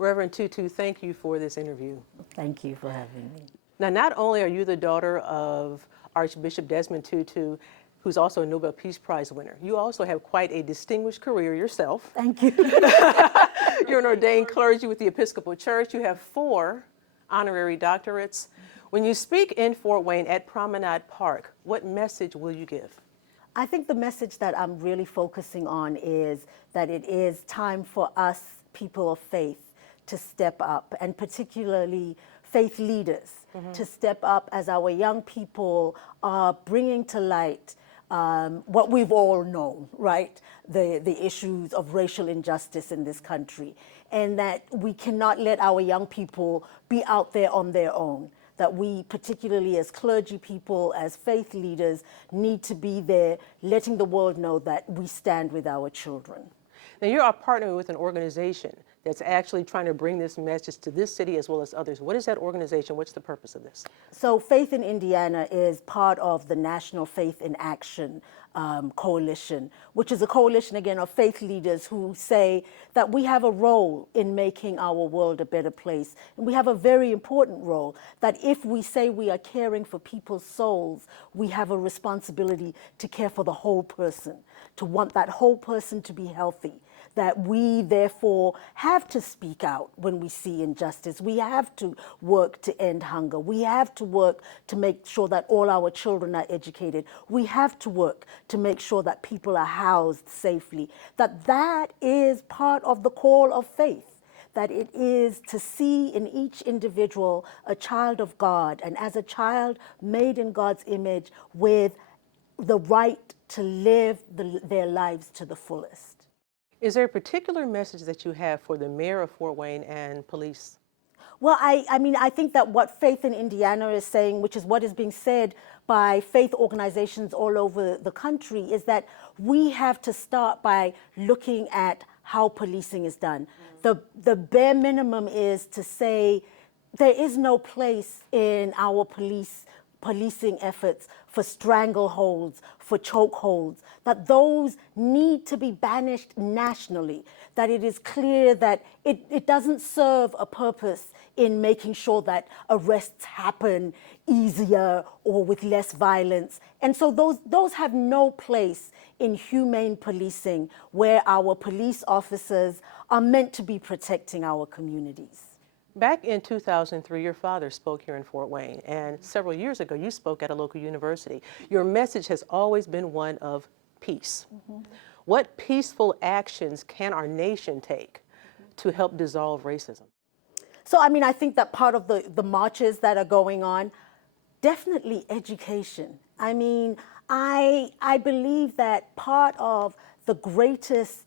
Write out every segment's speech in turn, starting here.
Reverend Tutu, thank you for this interview. Thank you for having me. Now, not only are you the daughter of Archbishop Desmond Tutu, who's also a Nobel Peace Prize winner, you also have quite a distinguished career yourself. Thank you. You're an ordained clergy with the Episcopal Church. You have 4 honorary doctorates. When you speak in Fort Wayne at Promenade Park, what message will you give? I think the message that I'm really focusing on is that it is time for us, people of faith, to step up, and particularly faith leaders, to step up as our young people are bringing to light what we've all known, right? The issues of racial injustice in this country, and that we cannot let our young people be out there on their own. That we, particularly as clergy people, as faith leaders, need to be there letting the world know that we stand with our children. Now, you are partnering with an organization that's actually trying to bring this message to this city as well as others. What is that organization? What's the purpose of this? So Faith in Indiana is part of the National Faith in Action Coalition, which is a coalition, again, of faith leaders who say that we have a role in making our world a better place. And we have a very important role, that if we say we are caring for people's souls, we have a responsibility to care for the whole person, to want that whole person to be healthy. That we therefore have to speak out when we see injustice. We have to work to end hunger. We have to work to make sure that all our children are educated. We have to work to make sure that people are housed safely. That is part of the call of faith. That it is to see in each individual a child of God, and as a child made in God's image with the right to live their lives to the fullest. Is there a particular message that you have for the mayor of Fort Wayne and police? Well, I mean, I think that what Faith in Indiana is saying, which is what is being said by faith organizations all over the country, is that we have to start by looking at how policing is done. The bare minimum is to say there is no place in our policing efforts for strangleholds, for chokeholds, that those need to be banished nationally, that it is clear that it doesn't serve a purpose in making sure that arrests happen easier or with less violence. And so those have no place in humane policing, where our police officers are meant to be protecting our communities. Back in 2003, your father spoke here in Fort Wayne, and several years ago, you spoke at a local university. Your message has always been one of peace. What peaceful actions can our nation take to help dissolve racism? So, I mean, I think that part of the marches that are going on, definitely education. I mean, I believe that part of the greatest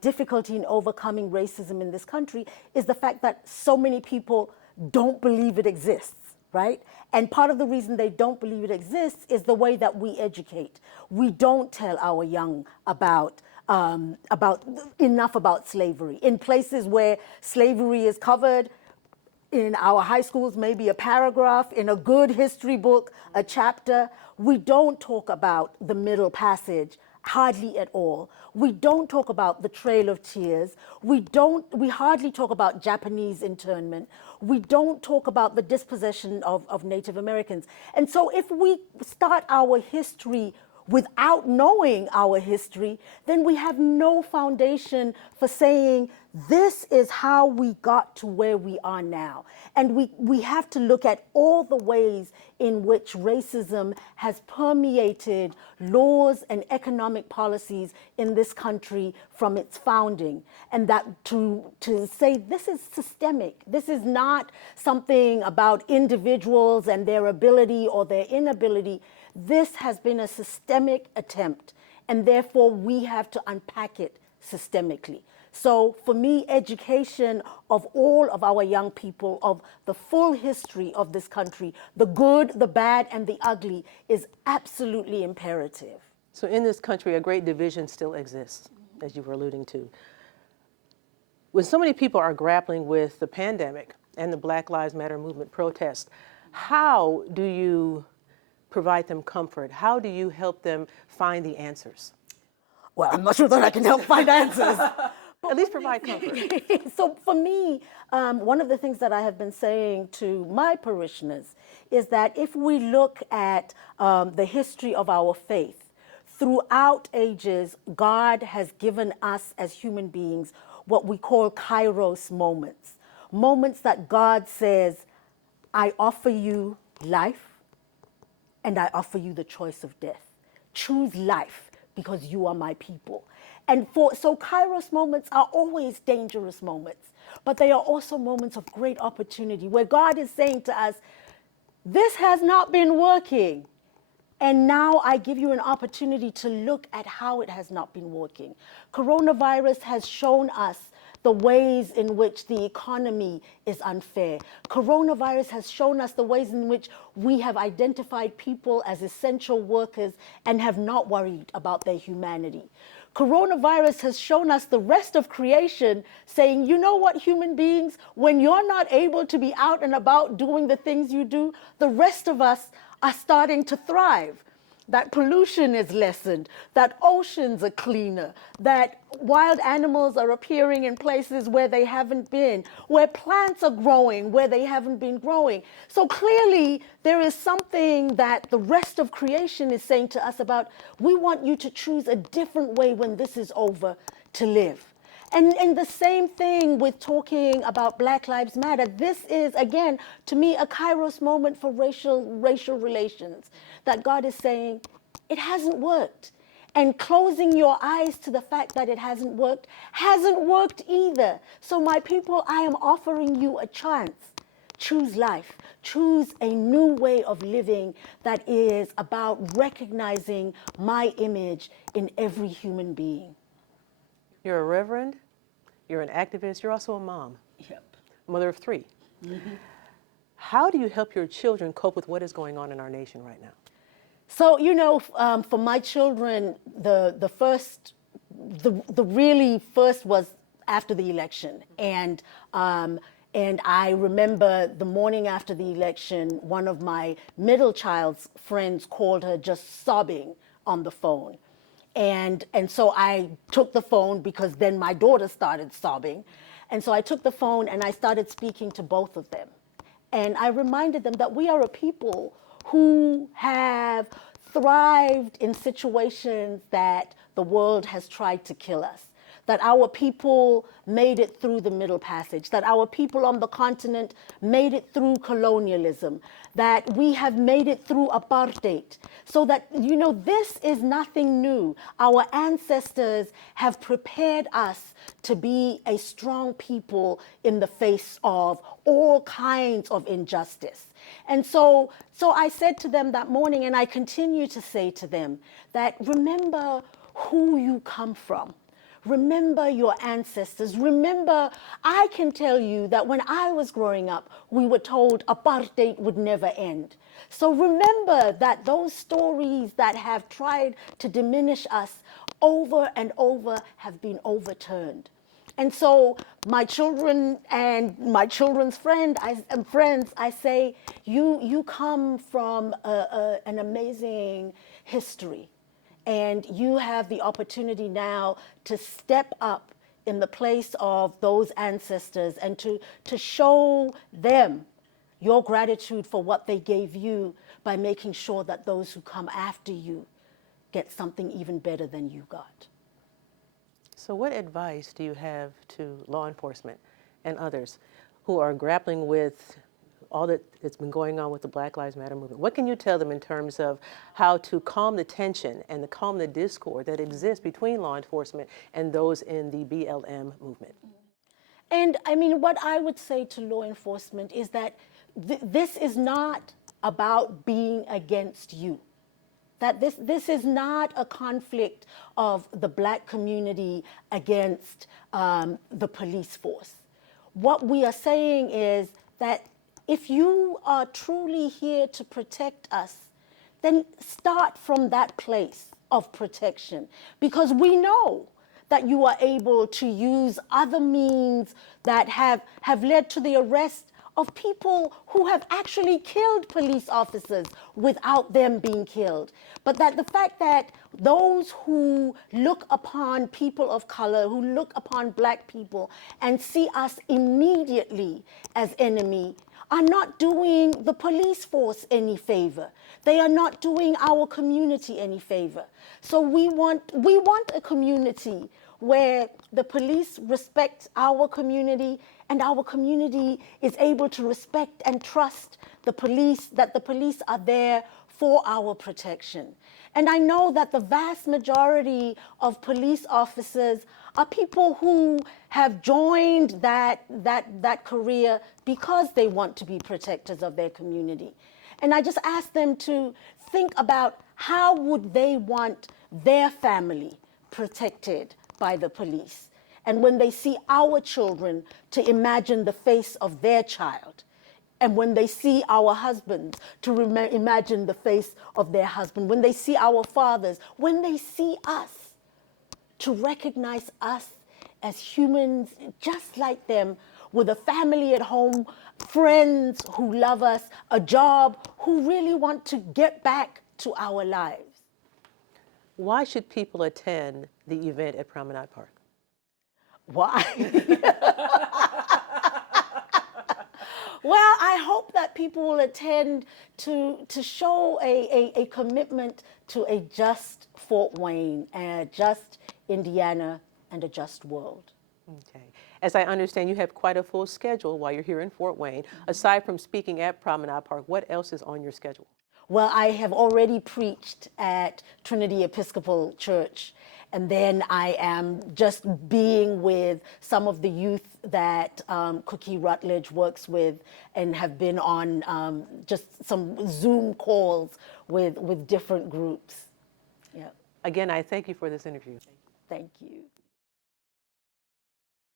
difficulty in overcoming racism in this country is the fact that so many people don't believe it exists, right? And part of the reason they don't believe it exists is the way that we educate. We don't tell our young about enough about slavery. In places where slavery is covered, in our high schools, maybe a paragraph, in a good history book, a chapter, we don't talk about the Middle Passage hardly at all. We don't talk about the Trail of Tears. We hardly talk about Japanese internment. We don't talk about the dispossession of Native Americans. And so if we start our history without knowing our history, then we have no foundation for saying this is how we got to where we are now. And we have to look at all the ways in which racism has permeated laws and economic policies in this country from its founding. And that to say this is systemic, this is not something about individuals and their ability or their inability. This has been a systemic attempt, and therefore we have to unpack it systemically. So for me, education of all of our young people, of the full history of this country, the good, the bad, and the ugly, is absolutely imperative. So in this country, a great division still exists, as you were alluding to. When so many people are grappling with the pandemic and the Black Lives Matter movement protests, how do you provide them comfort? How do you help them find the answers? Well, I'm not sure that I can help find answers. At least provide comfort. So for me, one of the things that I have been saying to my parishioners is that if we look at the history of our faith, throughout ages, God has given us as human beings what we call kairos moments. Moments that God says, I offer you life and I offer you the choice of death. Choose life because you are my people. And so kairos moments are always dangerous moments, but they are also moments of great opportunity where God is saying to us, this has not been working. And now I give you an opportunity to look at how it has not been working. Coronavirus has shown us the ways in which the economy is unfair. Coronavirus has shown us the ways in which we have identified people as essential workers and have not worried about their humanity. Coronavirus has shown us the rest of creation saying, you know what, human beings, when you're not able to be out and about doing the things you do, the rest of us are starting to thrive. That pollution is lessened, that oceans are cleaner, that wild animals are appearing in places where they haven't been, where plants are growing where they haven't been growing. So clearly there is something that the rest of creation is saying to us about, we want you to choose a different way when this is over to live. And the same thing with talking about Black Lives Matter. This is, again, to me, a kairos moment for racial relations, that God is saying, it hasn't worked. And closing your eyes to the fact that it hasn't worked either. So my people, I am offering you a chance. Choose life. Choose a new way of living that is about recognizing my image in every human being. You're a reverend, you're an activist, you're also a mom. Yep. Mother of 3. Mm-hmm. How do you help your children cope with what is going on in our nation right now? So, you know, for my children, the really first was after the election. And I remember the morning after the election, one of my middle child's friends called her just sobbing on the phone. And so I took the phone because then my daughter started sobbing. And so I took the phone and I started speaking to both of them. And I reminded them that we are a people who have thrived in situations that the world has tried to kill us. That our people made it through the Middle Passage, that our people on the continent made it through colonialism, that we have made it through apartheid. So that, you know, this is nothing new. Our ancestors have prepared us to be a strong people in the face of all kinds of injustice. And so I said to them that morning, and I continue to say to them, that remember who you come from. Remember your ancestors. Remember, I can tell you that when I was growing up, we were told apartheid would never end. So remember that those stories that have tried to diminish us over and over have been overturned. And so my children and my children's friends, I say, you come from an amazing history. And you have the opportunity now to step up in the place of those ancestors and to show them your gratitude for what they gave you by making sure that those who come after you get something even better than you got. So what advice do you have to law enforcement and others who are grappling with all that's been going on with the Black Lives Matter movement? What can you tell them in terms of how to calm the tension and to calm the discord that exists between law enforcement and those in the BLM movement? And I mean, what I would say to law enforcement is that this is not about being against you. That this is not a conflict of the Black community against the police force. What we are saying is that if you are truly here to protect us, then start from that place of protection, because we know that you are able to use other means that have led to the arrest of people who have actually killed police officers without them being killed. But that the fact that those who look upon people of color, who look upon black people and see us immediately as enemy, are not doing the police force any favor. They are not doing our community any favor. So we want a community where the police respect our community and our community is able to respect and trust the police, that the police are there for our protection. And I know that the vast majority of police officers are people who have joined that career because they want to be protectors of their community. And I just ask them to think about how would they want their family protected by the police. And when they see our children, to imagine the face of their child. And when they see our husbands, to imagine the face of their husband. When they see our fathers, when they see us, to recognize us as humans just like them, with a family at home, friends who love us, a job, who really want to get back to our lives. Why should people attend the event at Promenade Park? Why? Well, I hope that people will attend to show a commitment to a just Fort Wayne, a just Indiana, and a just world. Okay. As I understand, you have quite a full schedule while you're here in Fort Wayne. Aside from speaking at Promenade Park, what else is on your schedule? Well, I have already preached at Trinity Episcopal Church, and then I am just being with some of the youth that Cookie Rutledge works with, and have been on just some Zoom calls with different groups. Yeah. Again, I thank you for this interview. Thank you.